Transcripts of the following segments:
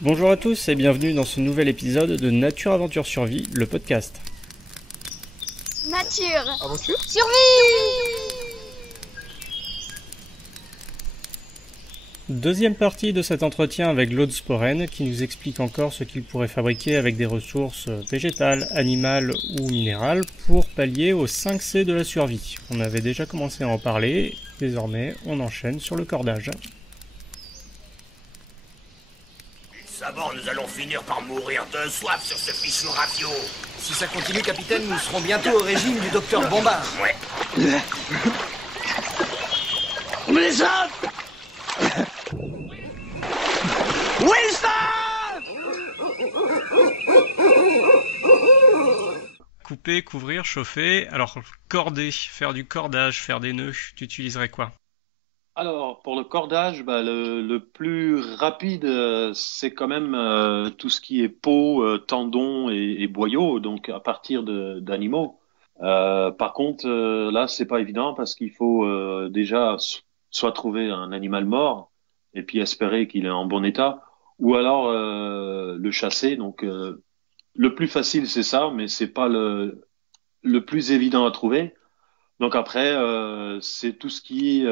Bonjour à tous et bienvenue dans ce nouvel épisode de Nature Aventure Survie, le podcast. Nature. Aventure ? Survie. Deuxième partie de cet entretien avec Claude Sporen qui nous explique encore ce qu'il pourrait fabriquer avec des ressources végétales, animales ou minérales pour pallier aux 5 C de la survie. On avait déjà commencé à en parler, désormais on enchaîne sur le cordage. D'abord, nous allons finir par mourir de soif sur ce fichu rafio. Si ça continue, capitaine, nous serons bientôt au régime du docteur Bombard. Ouais. On me les a. Couper, couvrir, chauffer, alors corder, faire du cordage, faire des nœuds, tu utiliserais quoi ? Alors, pour le cordage, le plus rapide, c'est quand même tout ce qui est peau, tendons et boyaux, donc à partir d'animaux. Par contre, là, c'est pas évident parce qu'il faut déjà soit trouver un animal mort et puis espérer qu'il est en bon état, ou alors le chasser. Donc, le plus facile, c'est ça, mais c'est pas le plus évident à trouver. Donc après, c'est tout ce qui est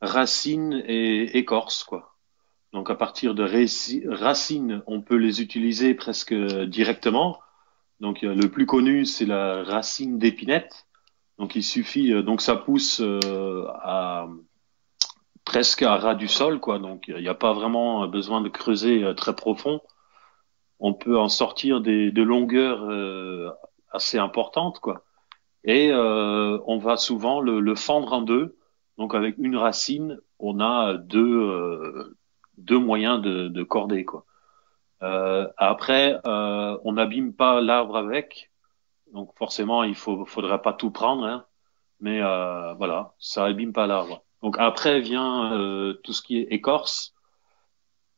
racines et écorce, quoi. Donc à partir de racines, on peut les utiliser presque directement. Donc le plus connu, c'est la racine d'épinette. Donc il suffit, donc ça pousse presque à ras du sol, quoi. Donc il n'y a pas vraiment besoin de creuser très profond. On peut en sortir de longueurs assez importantes, quoi. Et on va souvent le fendre en deux. Donc avec une racine, on a deux moyens de corder, quoi. Après, on n'abîme pas l'arbre avec. Donc forcément, faudra pas tout prendre, hein. Mais voilà, ça abîme pas l'arbre. Donc après vient tout ce qui est écorce.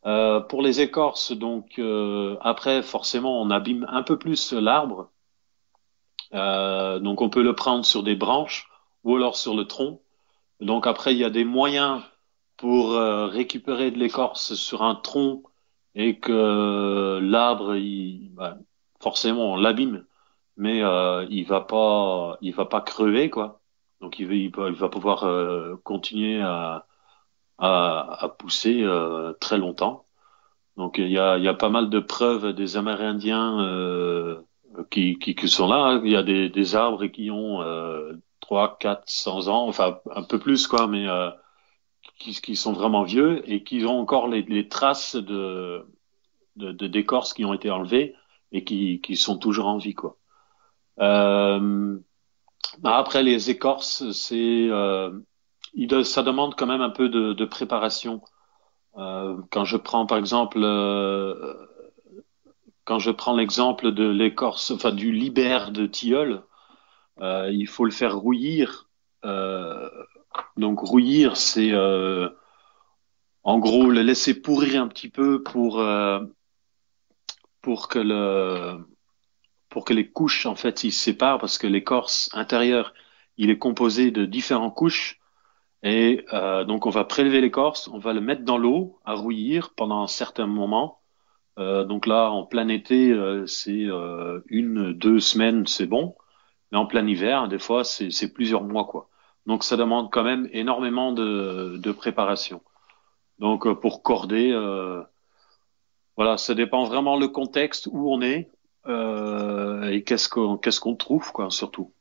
Pour les écorces, donc après forcément, on abîme un peu plus l'arbre. Donc on peut le prendre sur des branches ou alors sur le tronc. Donc après, il y a des moyens pour récupérer de l'écorce sur un tronc et que l'arbre, forcément, on l'abîme, mais il va pas crever, quoi. Donc il va pouvoir continuer à pousser très longtemps. Donc il y a pas mal de preuves des Amérindiens qui sont là, hein. Il y a des arbres qui ont 3, 400 ans, enfin un peu plus, quoi, mais qui sont vraiment vieux et qui ont encore les traces d'écorce qui ont été enlevées et qui sont toujours en vie, quoi. Euh, Après, les écorces, ça demande quand même un peu de préparation. Quand je prends, par exemple, quand je prends l'exemple de l'écorce, enfin du libère de tilleul, il faut le faire rouillir. Euh, donc rouillir, c'est en gros le laisser pourrir un petit peu pour que pour que les couches en fait ils se séparent parce que l'écorce intérieure il est composé de différentes couches et donc on va prélever l'écorce, on va le mettre dans l'eau à rouillir pendant un certain moment. Donc là en plein été c'est 1, 2 semaines c'est bon, mais en plein hiver des fois c'est plusieurs mois, quoi. Donc ça demande quand même énormément de préparation. Donc pour corder, voilà, ça dépend vraiment le contexte où on est et qu'est-ce qu'on trouve, quoi, surtout.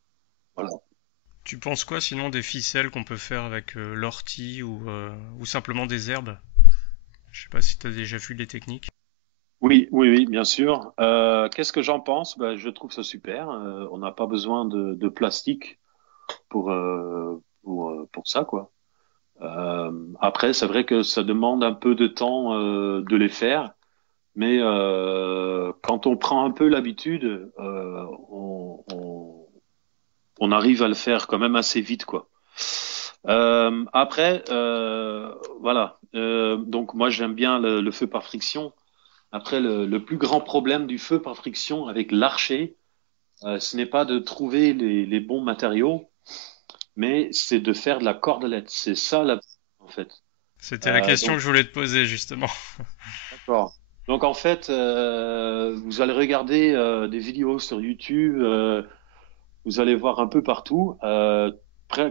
Voilà. Tu penses quoi sinon des ficelles qu'on peut faire avec l'ortie ou simplement des herbes ? Je sais pas si tu as déjà vu les techniques. Oui, oui, oui, bien sûr. Qu'est-ce que j'en pense? Ben, je trouve ça super. On n'a pas besoin de plastique pour ça, quoi. Après, c'est vrai que ça demande un peu de temps de les faire. Mais quand on prend un peu l'habitude, on arrive à le faire quand même assez vite, quoi. Après, voilà. Donc moi j'aime bien le feu par friction. Après, le plus grand problème du feu par friction avec l'archer, ce n'est pas de trouver les bons matériaux, mais c'est de faire de la cordelette. C'est ça en fait. C'était la question Donc que je voulais te poser justement. d'accord. Donc en fait, vous allez regarder des vidéos sur YouTube, vous allez voir un peu partout.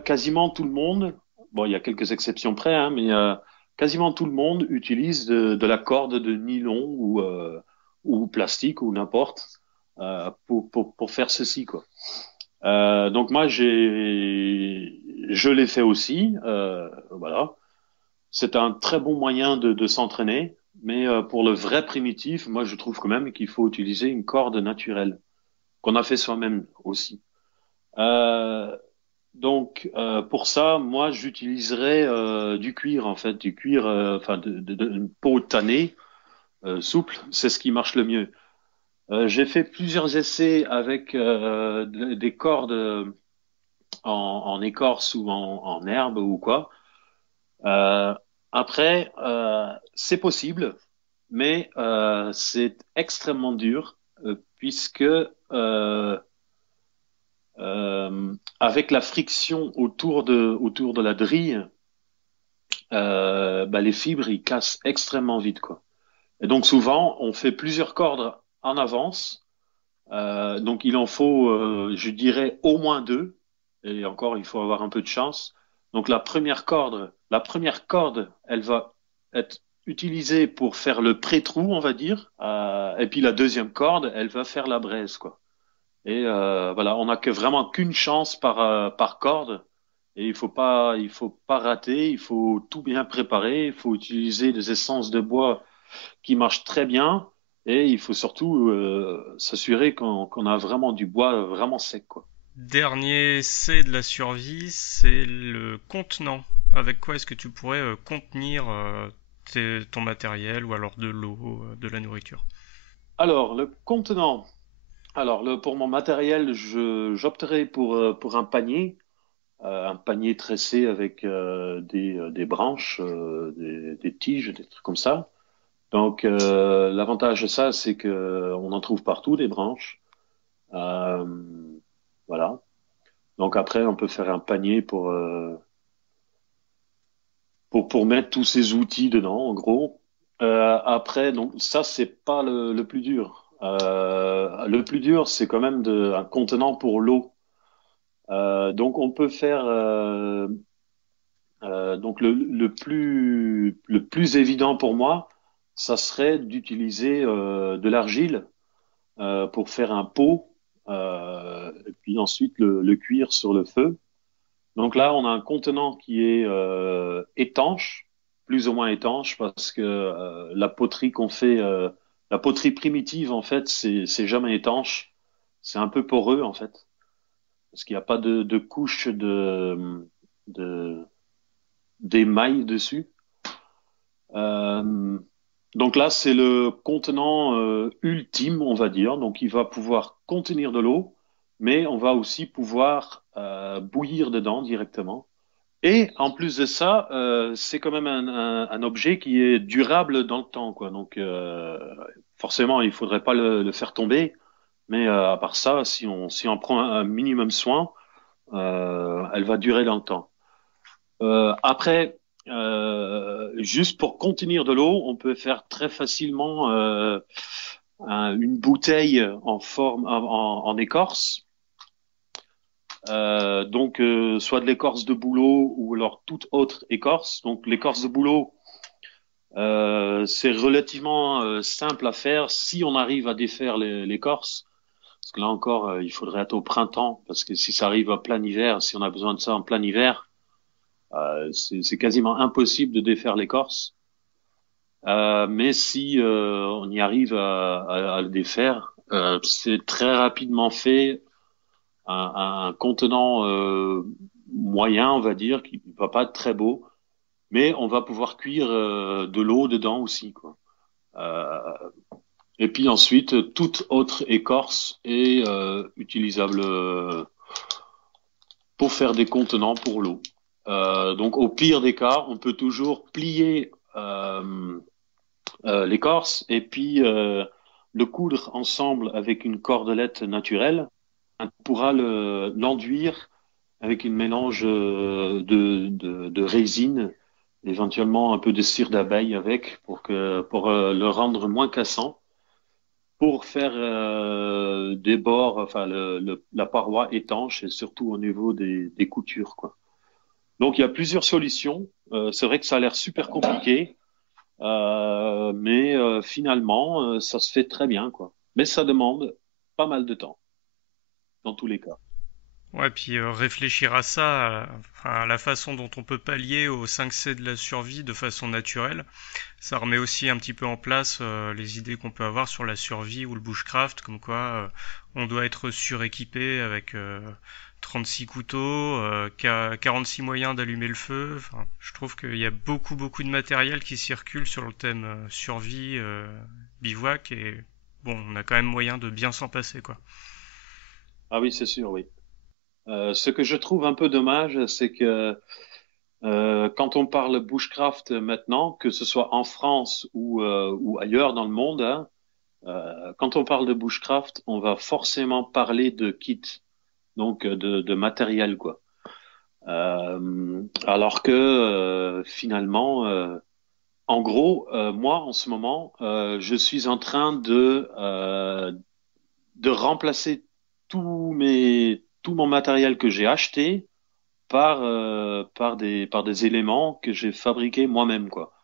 Quasiment tout le monde, bon, il y a quelques exceptions près, hein, mais quasiment tout le monde utilise de la corde de nylon ou plastique ou n'importe pour faire ceci, quoi. Donc moi, je l'ai fait aussi, voilà. C'est un très bon moyen de s'entraîner, mais pour le vrai primitif, moi je trouve quand même qu'il faut utiliser une corde naturelle qu'on a fait soi-même aussi. Euh, donc pour ça, moi j'utiliserais du cuir en fait, du cuir, enfin une peau tannée, souple, c'est ce qui marche le mieux. J'ai fait plusieurs essais avec des cordes en écorce ou en herbe ou quoi. Euh, après, c'est possible, mais c'est extrêmement dur puisque avec la friction autour de la drille, bah, les fibres ils cassent extrêmement vite, quoi. Et donc souvent, on fait plusieurs cordes en avance. Donc il en faut, je dirais, au moins deux. Et encore, il faut avoir un peu de chance. Donc la première corde, elle va être utilisée pour faire le pré-trou, on va dire. Et puis la deuxième corde, elle va faire la braise, quoi. Et voilà, on n'a que vraiment qu'une chance par corde. Et il faut pas rater, il faut tout bien préparer, il faut utiliser des essences de bois qui marchent très bien. Et il faut surtout s'assurer qu'on a vraiment du bois vraiment sec, quoi. Dernier C de la survie, c'est le contenant. Avec quoi est-ce que tu pourrais contenir ton matériel ou alors de l'eau, de la nourriture? Alors, le contenant. Alors, pour mon matériel, j'opterai pour un panier tressé avec des branches, des tiges, des trucs comme ça. Donc, l'avantage de ça, c'est que on en trouve partout des branches. Euh, voilà. Donc après, on peut faire un panier pour mettre tous ces outils dedans, en gros. Après, donc ça, c'est pas le plus dur. Le plus dur, c'est quand même un contenant pour l'eau. Donc on peut faire donc le plus évident pour moi, ça serait d'utiliser de l'argile pour faire un pot, et puis ensuite le cuire sur le feu. Donc là, on a un contenant qui est étanche, plus ou moins étanche, parce que la poterie qu'on fait, la poterie primitive, en fait, c'est jamais étanche. C'est un peu poreux, en fait, parce qu'il n'y a pas de couche de, d'émail dessus. Euh, donc là, c'est le contenant ultime, on va dire. Donc il va pouvoir contenir de l'eau, mais on va aussi pouvoir bouillir dedans directement. Et en plus de ça, c'est quand même un objet qui est durable dans le temps, quoi. Donc forcément, il faudrait pas le faire tomber. Mais à part ça, si on prend un minimum soin, elle va durer dans le temps. Après, juste pour contenir de l'eau, on peut faire très facilement une bouteille en forme en écorce. Donc, soit de l'écorce de bouleau ou alors toute autre écorce. Donc, l'écorce de bouleau, c'est relativement simple à faire si on arrive à défaire l'écorce. Parce que là encore, il faudrait être au printemps, parce que si ça arrive en plein hiver, si on a besoin de ça en plein hiver, c'est quasiment impossible de défaire l'écorce. Mais si on y arrive à le défaire, c'est très rapidement fait un contenant moyen, on va dire, qui va pas être très beau, mais on va pouvoir cuire de l'eau dedans aussi, quoi. Euh, et puis ensuite, toute autre écorce est utilisable pour faire des contenants pour l'eau. Donc au pire des cas, on peut toujours plier l'écorce et puis le coudre ensemble avec une cordelette naturelle. On pourra l'enduire avec une mélange de résine éventuellement un peu de cire d'abeille avec pour le rendre moins cassant, pour faire des bords, enfin la paroi étanche et surtout au niveau des coutures, quoi. Donc il y a plusieurs solutions. C'est vrai que ça a l'air super compliqué, mais finalement ça se fait très bien, quoi. Mais ça demande pas mal de temps dans tous les cas. Ouais, puis réfléchir à ça, enfin, à la façon dont on peut pallier au 5C de la survie de façon naturelle, ça remet aussi un petit peu en place les idées qu'on peut avoir sur la survie ou le bushcraft, comme quoi on doit être suréquipé avec 36 couteaux, 46 moyens d'allumer le feu. Enfin, je trouve qu'il y a beaucoup de matériel qui circule sur le thème survie, bivouac, et bon, on a quand même moyen de bien s'en passer, quoi. Ah oui, c'est sûr, oui. Ce que je trouve un peu dommage, c'est que quand on parle bushcraft maintenant, que ce soit en France ou ailleurs dans le monde, hein, quand on parle de bushcraft, on va forcément parler de kit, donc de matériel, quoi. Alors que finalement, en gros, moi en ce moment, je suis en train de remplacer tout mon matériel que j'ai acheté par des éléments que j'ai fabriqués moi-même, quoi.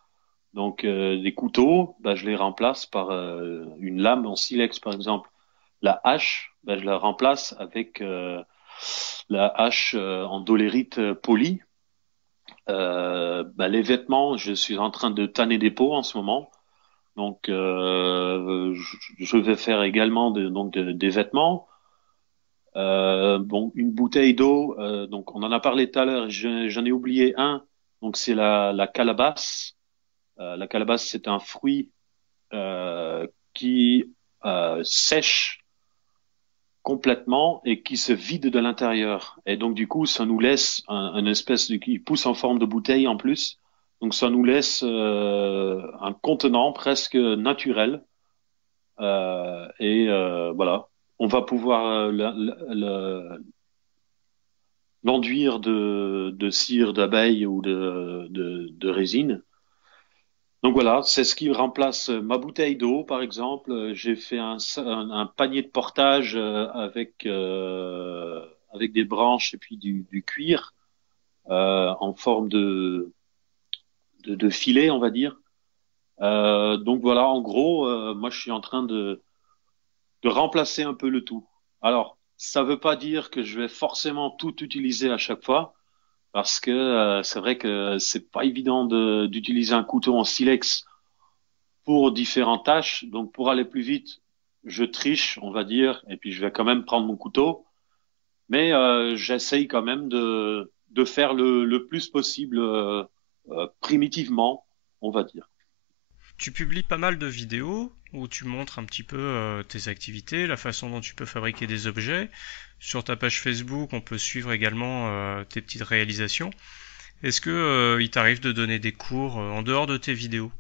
Donc, des couteaux, bah, je les remplace par une lame en silex, par exemple. La hache, bah, je la remplace avec la hache en dolérite polie. Bah, les vêtements, je suis en train de tanner des peaux en ce moment. Donc, je vais faire également des vêtements. Bon, une bouteille d'eau, donc on en a parlé tout à l'heure, j'en ai oublié un. Donc, c'est la calebasse. La calebasse, c'est un fruit qui sèche complètement et qui se vide de l'intérieur. Et donc, du coup, ça nous laisse un espèce qui pousse en forme de bouteille en plus. Donc, ça nous laisse un contenant presque naturel. Voilà, on va pouvoir l'enduire de cire d'abeille ou de résine. Donc voilà, c'est ce qui remplace ma bouteille d'eau, par exemple. J'ai fait un panier de portage avec des branches et puis du cuir en forme de filet, on va dire. Donc voilà, en gros, moi je suis en train de remplacer un peu le tout. Alors, ça veut pas dire que je vais forcément tout utiliser à chaque fois, parce que c'est vrai que c'est pas évident d'utiliser un couteau en silex pour différentes tâches. Donc, pour aller plus vite, je triche, on va dire, et puis je vais quand même prendre mon couteau, mais j'essaye quand même de faire le plus possible primitivement, on va dire. Tu publies pas mal de vidéos où tu montres un petit peu tes activités, la façon dont tu peux fabriquer des objets. Sur ta page Facebook, on peut suivre également tes petites réalisations. Est-ce que il t'arrive de donner des cours en dehors de tes vidéos?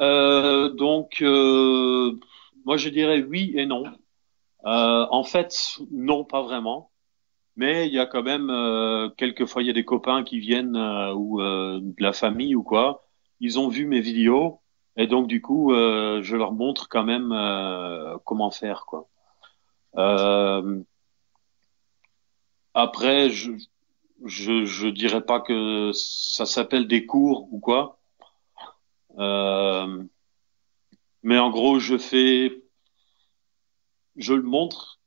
Donc, moi je dirais oui et non. En fait, non, pas vraiment. Mais il y a quand même quelquefois il y a des copains qui viennent ou de la famille ou quoi. Ils ont vu mes vidéos et donc du coup je leur montre quand même comment faire, quoi. Euh, Après je dirais pas que ça s'appelle des cours ou quoi. Euh, mais en gros je le montre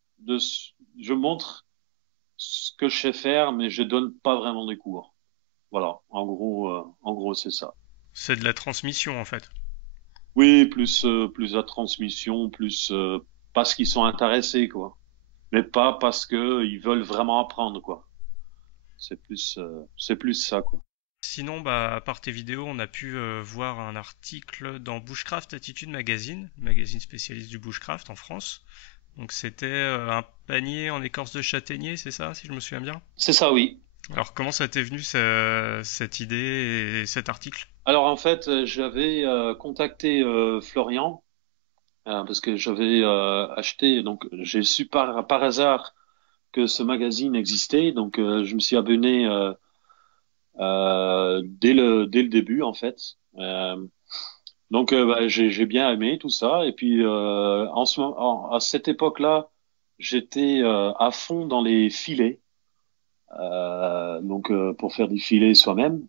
je montre ce que je sais faire, mais je donne pas vraiment des cours. Voilà, en gros, c'est ça. C'est de la transmission en fait. Oui, plus la transmission, plus parce qu'ils sont intéressés, quoi. Mais pas parce que ils veulent vraiment apprendre, quoi. C'est plus ça, quoi. Sinon, bah, à part tes vidéos, on a pu voir un article dans Bushcraft Attitude Magazine, magazine spécialiste du bushcraft en France. Donc c'était un panier en écorce de châtaignier, c'est ça, si je me souviens bien? C'est ça, oui. Alors comment ça t'est venu cette idée et cet article? Alors en fait, j'avais contacté Florian parce que j'avais acheté, donc j'ai su par hasard que ce magazine existait, donc je me suis abonné dès le début en fait. Donc j'ai bien aimé tout ça. Et puis à cette époque-là, j'étais à fond dans les filets, pour faire des filets soi-même.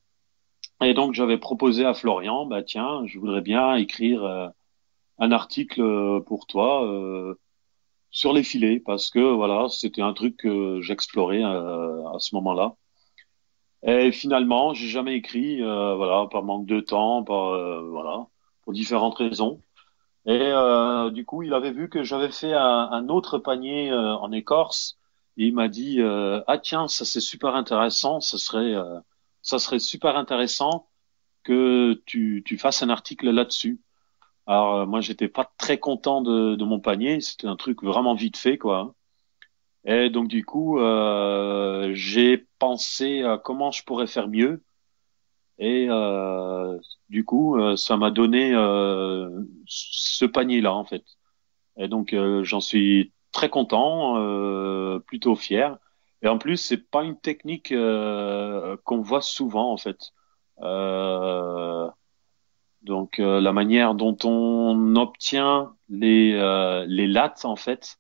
Et donc j'avais proposé à Florian, bah tiens, je voudrais bien écrire un article pour toi sur les filets parce que voilà, c'était un truc que j'explorais à ce moment-là. Et finalement, j'ai jamais écrit, voilà, par manque de temps, voilà, pour différentes raisons. Et du coup, il avait vu que j'avais fait un autre panier en écorce. Et il m'a dit, ah tiens, ça c'est super intéressant, ça serait super intéressant que tu fasses un article là-dessus. Alors moi, j'étais pas très content de mon panier, c'était un truc vraiment vite fait, quoi. Et donc du coup, j'ai pensé à comment je pourrais faire mieux. Et du coup, ça m'a donné ce panier-là, en fait. Et donc, j'en suis très content, plutôt fier. Et en plus, c'est pas une technique qu'on voit souvent, en fait. Euh, la manière dont on obtient les lattes, en fait,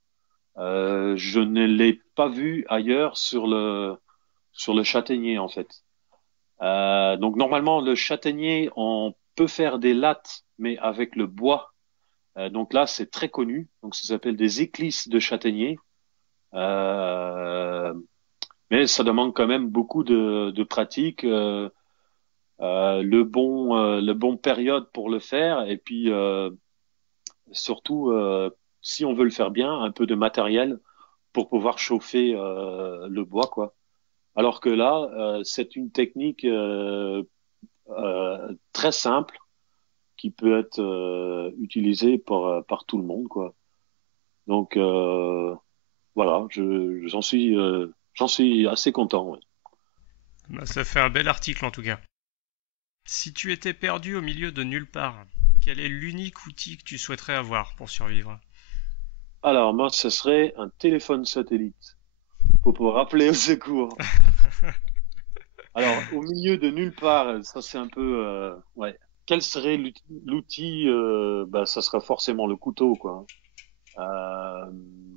je ne l'ai pas vu ailleurs sur le châtaignier, en fait. Donc normalement, le châtaignier, on peut faire des lattes, mais avec le bois. Donc là, c'est très connu. Donc ça s'appelle des éclisses de châtaignier. Euh, mais ça demande quand même beaucoup de pratique, le bon période pour le faire, et puis surtout, si on veut le faire bien, un peu de matériel pour pouvoir chauffer le bois, quoi. Alors que là, c'est une technique très simple qui peut être utilisée par tout le monde, quoi. Donc voilà, j'en suis assez content. Ouais. Bah, ça fait un bel article en tout cas. Si tu étais perdu au milieu de nulle part, quel est l'unique outil que tu souhaiterais avoir pour survivre? Alors moi, ce serait un téléphone satellite pour pouvoir appeler au secours. Alors au milieu de nulle part, ça c'est un peu ouais. Quel serait l'outil bah, ça sera forcément le couteau, quoi.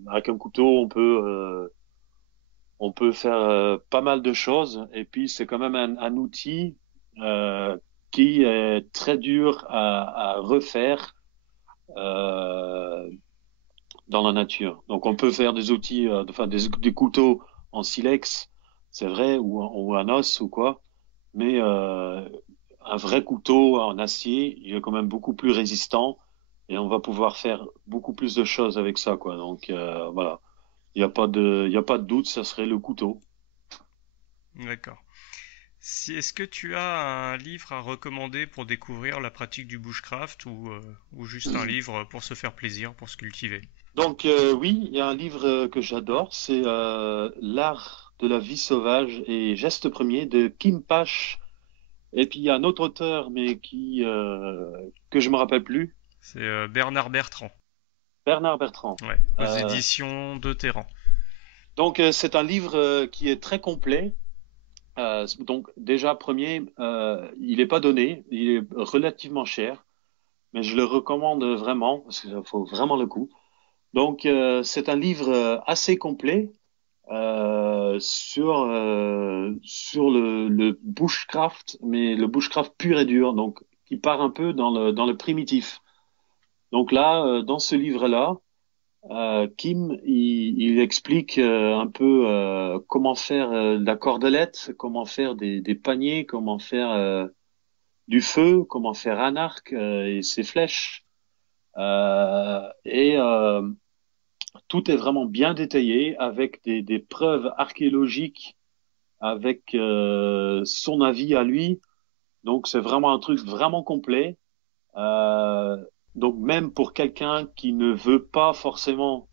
Avec un couteau, on peut faire pas mal de choses, et puis c'est quand même un outil euh, qui est très dur à refaire euh, dans la nature. Donc on peut faire des outils, enfin des couteaux en silex, c'est vrai, ou en os ou quoi, mais un vrai couteau en acier, il est quand même beaucoup plus résistant et on va pouvoir faire beaucoup plus de choses avec ça, quoi. Donc voilà, il y a pas de doute, ça serait le couteau. D'accord. Est-ce que tu as un livre à recommander pour découvrir la pratique du bushcraft ou juste un livre pour se faire plaisir, pour se cultiver? Donc oui, il y a un livre que j'adore, c'est L'art de la vie sauvage et gestes premiers de Kim Pache. Et puis il y a un autre auteur, mais qui que je me rappelle plus, C'est Bernard Bertrand, Bernard Bertrand. ouais, aux Euh, éditions de Terran. donc c'est un livre qui est très complet. Donc déjà premier, il est pas donné, il est relativement cher, mais je le recommande vraiment parce qu'il faut vraiment le coup. Donc c'est un livre assez complet sur le bushcraft, mais le bushcraft pur et dur, donc qui part un peu dans le primitif. Donc là, dans ce livre-là, Kim, il explique un peu comment faire de la cordelette, comment faire des paniers, comment faire du feu, comment faire un arc et ses flèches. Et tout est vraiment bien détaillé avec des preuves archéologiques, avec son avis à lui. Donc c'est vraiment un truc vraiment complet. Euh, donc même pour quelqu'un qui ne veut pas forcément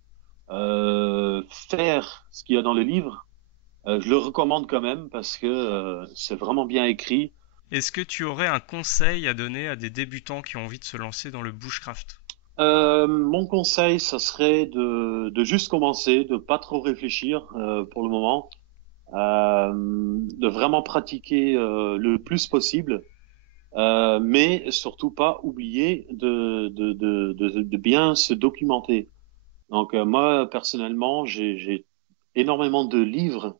faire ce qu'il y a dans le livre, je le recommande quand même parce que c'est vraiment bien écrit. Est-ce que tu aurais un conseil à donner à des débutants qui ont envie de se lancer dans le bushcraft? Mon conseil, ça serait de juste commencer, de pas trop réfléchir pour le moment. de vraiment pratiquer le plus possible, mais surtout pas oublier de bien se documenter. Donc moi personnellement, j'ai énormément de livres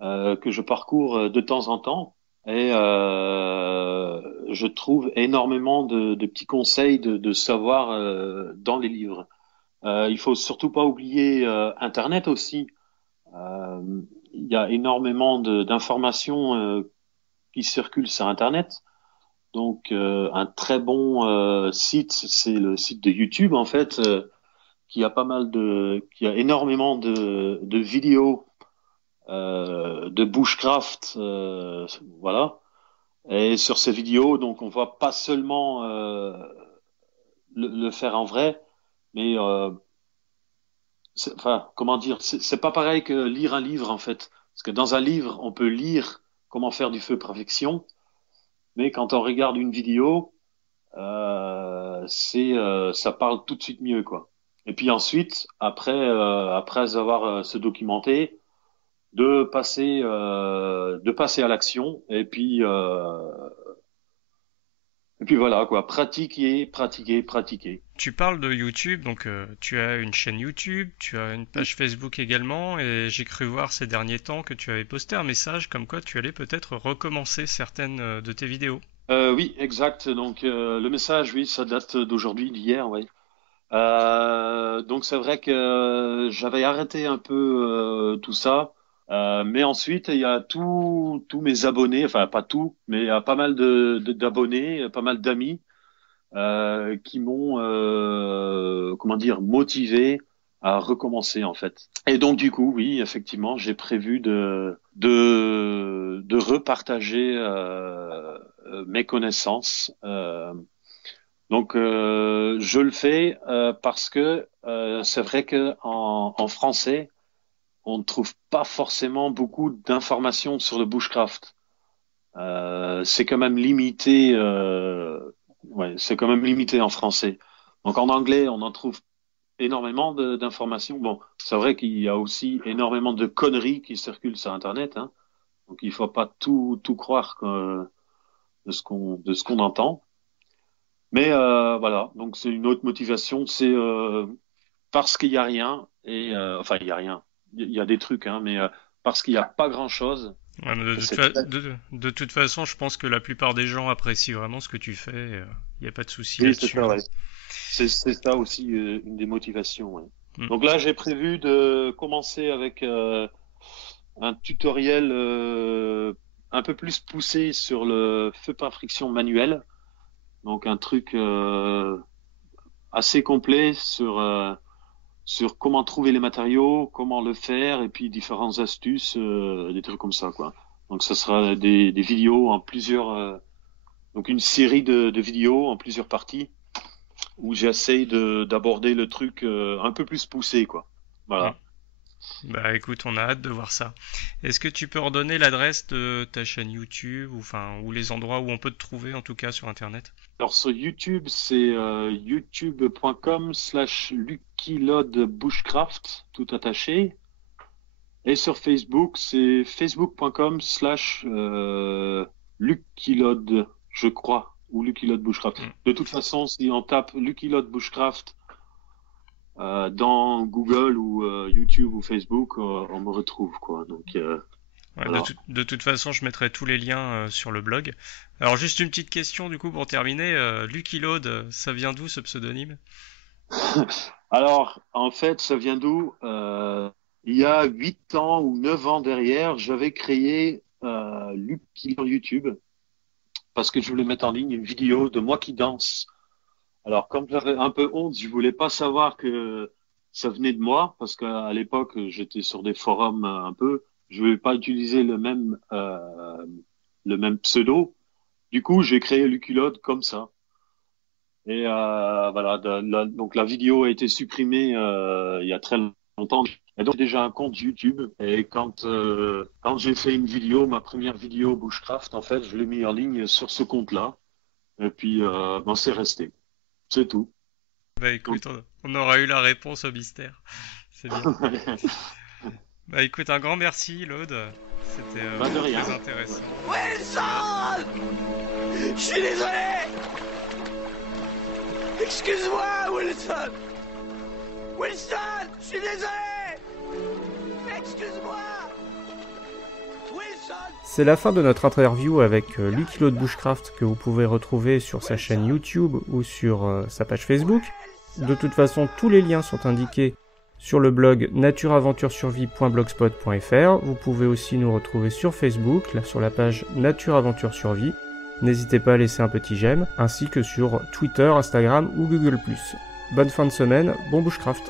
que je parcours de temps en temps et je trouve énormément de petits conseils de savoir dans les livres. Il faut surtout pas oublier Internet aussi. Euh, il y a énormément d'informations qui circulent sur Internet. Donc, un très bon site, c'est le site de YouTube en fait, qui a énormément de vidéos de bushcraft, voilà. Et sur ces vidéos, donc, on voit pas seulement le faire en vrai, mais enfin, comment dire, c'est pas pareil que lire un livre en fait, parce que dans un livre, on peut lire comment faire du feu perfection, mais quand on regarde une vidéo, ça parle tout de suite mieux quoi. Et puis ensuite, après avoir se documenté, de passer à l'action et puis voilà quoi, pratiquer, pratiquer, pratiquer. Tu parles de YouTube, donc tu as une chaîne YouTube, tu as une page Facebook également, et j'ai cru voir ces derniers temps que tu avais posté un message comme quoi tu allais peut-être recommencer certaines de tes vidéos. Oui, exact. Donc le message, oui, ça date d'aujourd'hui, d'hier, ouais. Donc c'est vrai que j'avais arrêté un peu tout ça. Mais ensuite, il y a tous mes abonnés, enfin pas tout, mais il y a pas mal d'abonnés, pas mal d'amis qui m'ont, comment dire, motivé à recommencer en fait. Et donc du coup, oui, effectivement, j'ai prévu de repartager mes connaissances. Donc je le fais parce que c'est vrai que en français on ne trouve pas forcément beaucoup d'informations sur le bushcraft. C'est quand même limité, ouais, c'est quand même limité en français. Donc en anglais, on en trouve énormément d'informations. Bon, c'est vrai qu'il y a aussi énormément de conneries qui circulent sur Internet, hein. Donc il faut pas tout croire de ce qu'on entend. Mais voilà, donc c'est une autre motivation, c'est parce qu'il y a rien et enfin il y a rien, il y a des trucs, hein, mais parce qu'il n'y a pas grand-chose. Ouais, mais C'est très... de toute façon, je pense que la plupart des gens apprécient vraiment ce que tu fais, il n'y a pas de souci Oui, c'est là-dessus, ça, hein. ouais. C'est ça aussi une des motivations. Ouais. Mm. Donc là, j'ai prévu de commencer avec un tutoriel un peu plus poussé sur le feu par friction manuel. Donc un truc assez complet sur comment trouver les matériaux, comment le faire, et puis différentes astuces, des trucs comme ça, quoi. Donc ça sera des vidéos en plusieurs, donc une série de vidéos en plusieurs parties où j'essaye d'aborder le truc un peu plus poussé, quoi. Mm. Voilà. Bah écoute, on a hâte de voir ça. Est-ce que tu peux redonner l'adresse de ta chaîne YouTube ou enfin ou les endroits où on peut te trouver en tout cas sur Internet? Alors sur YouTube, c'est youtube.com/LuckyLodeBushcraft, tout attaché. Et sur Facebook, c'est facebook.com/Lucky Lode, je crois, ou Lucky Lode Bushcraft. Mm. De toute façon, si on tape Lucky Lode Bushcraft dans Google ou YouTube ou Facebook, on me retrouve, quoi. Donc Ouais, voilà. de toute façon, je mettrai tous les liens sur le blog. Alors juste une petite question du coup pour terminer. Lucky Load, ça vient d'où ce pseudonyme? Alors, en fait, ça vient d'où? Il y a 8 ans ou 9 ans derrière, j'avais créé Lucky sur YouTube parce que je voulais mettre en ligne une vidéo de moi qui danse. Alors, comme j'avais un peu honte, je voulais pas savoir que ça venait de moi parce qu'à l'époque, j'étais sur des forums un peu. Je voulais pas utiliser le même pseudo. Du coup, j'ai créé Lucky Luculode comme ça. Et voilà, donc la vidéo a été supprimée il y a très longtemps. Et donc j'ai déjà un compte YouTube. Et quand j'ai fait une vidéo, ma première vidéo Bushcraft, en fait, je l'ai mis en ligne sur ce compte-là. Et puis ben, c'est resté. C'est tout. Bah Donc, écoute, on aura eu la réponse au mystère. C'est bien. Bah écoute, un grand merci, Laude. C'était de rien. très intéressant. Wilson! Je suis désolé! Excuse-moi, Wilson! Wilson! Je suis désolé! Excuse-moi! Wilson! C'est la fin de notre interview avec Lucky Lot Bushcraft que vous pouvez retrouver sur sa chaîne YouTube ou sur sa page Facebook. De toute façon, tous les liens sont indiqués sur le blog natureaventuresurvie.blogspot.fr. Vous pouvez aussi nous retrouver sur Facebook, là, sur la page Nature Aventure Survie. N'hésitez pas à laisser un petit j'aime, ainsi que sur Twitter, Instagram ou Google+. Bonne fin de semaine, bon bushcraft!